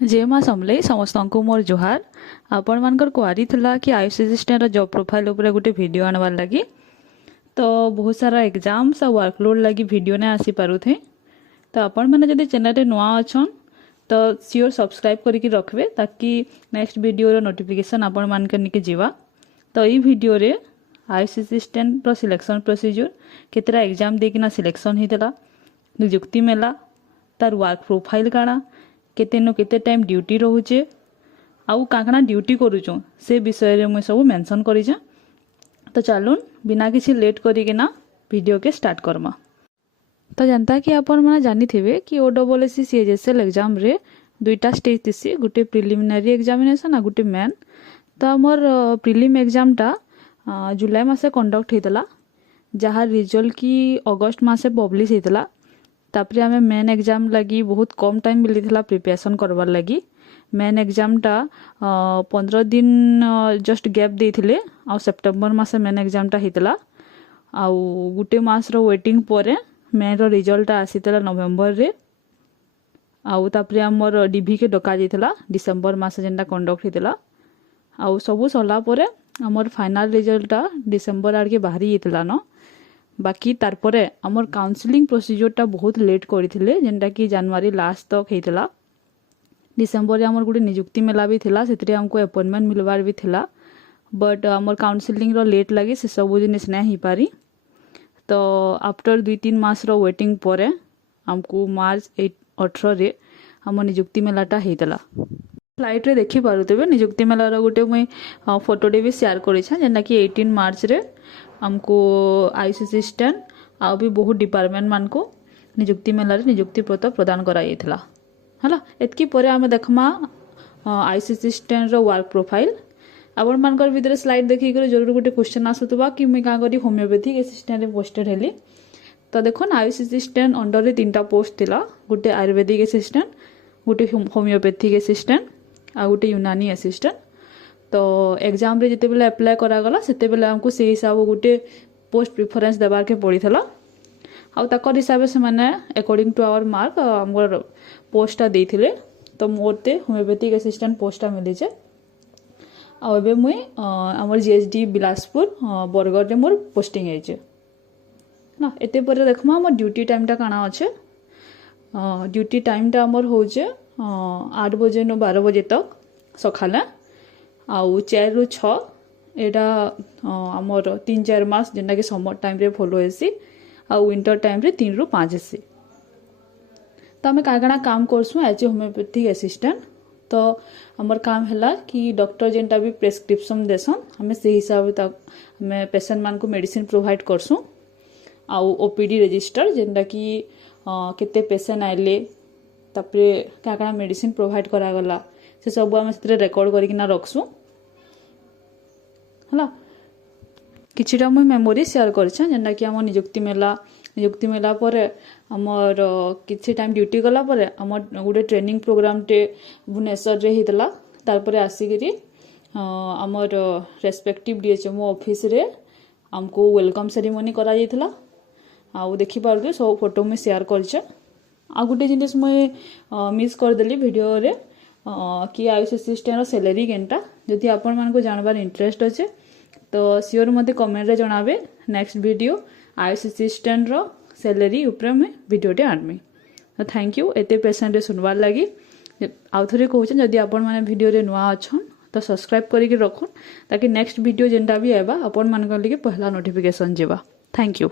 जय माँ समले समस्त को मोर जोहार। आपण मानकर क्वारी थिला कि आयुष असिस्टेंट जॉब प्रोफाइल उपरे गोटे वीडियो आनवार लगी तो बहुत सारा एग्जाम्स और वर्कलोड लगी वीडियो ने आसी पारुथे। तो आपण मैंने जदि चैनल रे नुआ अछन तो सियोर सब्सक्राइब करके रखबे ताकि नेक्स्ट वीडियो रो नोटिफिकेशन आपण मानकर निके जीवा। तो ई वीडियो रे आयुष असिस्टेंट रो सिलेक्शन प्रोसीजर केतरा एग्जाम देकिना सिलेक्शन हितला नियुक्ति मेला तार वर्क प्रोफाइल काना केतेनो केते टाइम ड्यूटी रोचे आउ काकना ड्यूटी करूचु से विषय रे मुई सब मेंशन करिछे। तो चलून बिना किसी लेट करिकिना वीडियो के स्टार्ट करमा। तो जनता कि आपण माने जानि थिबे कि ओडब्ल्यूएससी सीएचएसएल एग्जाम रे दुईटा स्टेज थिसी, गुटे प्रिलिमिनरी एग्जामिनेशन आ गुटे मेन। तो हमर प्रिलिम एग्जाम टा जुलाई मासे कंडक्ट हेतला जहार रिजल्ट की अगस्त मासे पब्लिश हेतला। तापरे आमे मेन एग्जाम लगी बहुत कम टाइम मिली थिला प्रिपरेशन करवार लगी। मेन एग्जाम टा 15 दिन जस्ट गैप देथिले आ सेप्टेम्बर मासे मेन एग्जाम टा हितला आ गुटे मास रो वेटिंग परे मेन रो रिजल्ट आसीतला नवेम्बर रे आ तापरे हमर डीवी के डका जेतला डिसेम्बर मासे जेंटा कंडक्ट हितला आ सब सरला परे हमर फाइनल रिजल्ट टा डिसेम्बर आड़ के बाहरी जेतला न। बाकी तारपरे हमर काउंसलिंग प्रोसीजर टा बहुत लेट करथिले जेंटा कि जनवरी लास्ट तक हेतला। डिसेम्बर रे हमर गुटे नियुक्ति मेला भी थिला सेतरे हमको अपॉइंटमेंट मिलवार भी थिला बट हमर काउंसलिंग रो लेट लगी से सब जिनिस नै ही पारी। तो आफ्टर 2-3 मास रो वेटिंग परे हमको मार्च 18 रे हमर नियुक्ति मेलाटा हेतला। फ्लाइट रे देखि पारुतबे नियुक्ति मेला रो गुटे मुई फोटोटे भी शेयर करिछा जेंटा कि 18 मार्च रे हमको आयुष असिस्टेंट आ भी बहुत डिपार्टमेंट मान को नियुक्ति मेला रे नियुक्ति पत्र प्रदान करा जायथला हला। एतकी परे आमे देखमा आयुष असिस्टेंट रो वर्क प्रोफाइल। आपण मानकर भीतर स्लाइड देखि कर जरूर गुटे क्वेश्चन आसुतबा कि मैं का करी होमियोपैथिक असिस्टेंट रे पोस्टेड हेली। तो देखो आयुष असिस्टेंट अंडर रे 3टा पोस्ट थिला, गुटे आयुर्वेदिक असिस्टेंट, गुटे होमियोपैथिक असिस्टेंट आ गुटे यूनानी असिस्टेंट। तो एग्जाम रे जिते बेले अप्लाई करा गला सेते बेले हमको से हिसाब गुटे पोस्ट प्रेफरेंस देबार के पड़ीथला आ ताकर हिसाब से माने अकॉर्डिंग टू आवर मार्क हमर पोस्टटा देथिले। तो मोरते होमियोपैथिक असिस्टेंट पोस्टटा मिली जे आ एबे मुई हमर जीएसडी बिलासपुर बरगढ़ रे मोर पोस्टिंग है जे ना। एते पर देखमा हमर ड्यूटी टाइम टा काना अछि। ड्यूटी टाइम टा हमर हो जे 8 बजे नो 12 बजे तक सखाले आउ 4 ରୁ 6 एटा हमर 3-4 मास जेंटा कि समर टाइम रे फॉलो हेसी आ विंटर टाइम रे 3 ରୁ 5 हेसी। तो हमें कागणा काम करसु एज ए होमियोपैथिक असिस्टेंट। तो हमर काम हैला कि डॉक्टर जेंटा भी प्रेस्क्रिप्शन देसन हमें से हिसाब तक हमें पेशेंट मान को मेडिसिन प्रोवाइड करसु आ ओपीडी रजिस्टर जेंटा कि केते पेशेंट आइले तापरे कागणा मेडिसिन प्रोवाइड करा गला से सब हमें से रेकॉर्ड करकिना रखसु हला। किछिटा मुई मेमोरी शेयर करछा जेंटा कि हमर नियुक्ति मेला परे हमर किछि टाइम ड्यूटी गला परे हमर गुटे ट्रेनिंग प्रोग्राम टे भुवनेश्वर रे हितला। तार परे आसीगिरी हमर रेस्पेक्टिव डीएचएमओ ऑफिस रे हमको वेलकम सेरेमनी करा जायथला आ देखि पारबे सब फोटो में शेयर करछे। आ गुटे जिनिस मुई मिस कर देली वीडियो रे कि आयुष असिस्टेंट सैलरी केनटा जदि आपण मान को जानबार इंटरेस्ट अच्छे तो सियोर मते कमेंट रे जणाबे। नेक्स्ट वीडियो आयुष असिस्टेंट रो सैलरी ऊपर में वीडियोटे आनमी। तो थैंक यू एते पेशेंट रे सुनवार लगी। आउ थरे कहूछ जदि आपण माने वीडियो रे नुआ अछन तो सब्सक्राइब करके रखुन ताकि नेक्स्ट वीडियो जेंटा भी आबा आपण मान के लिए पहला नोटिफिकेशन जेबा। Thank you.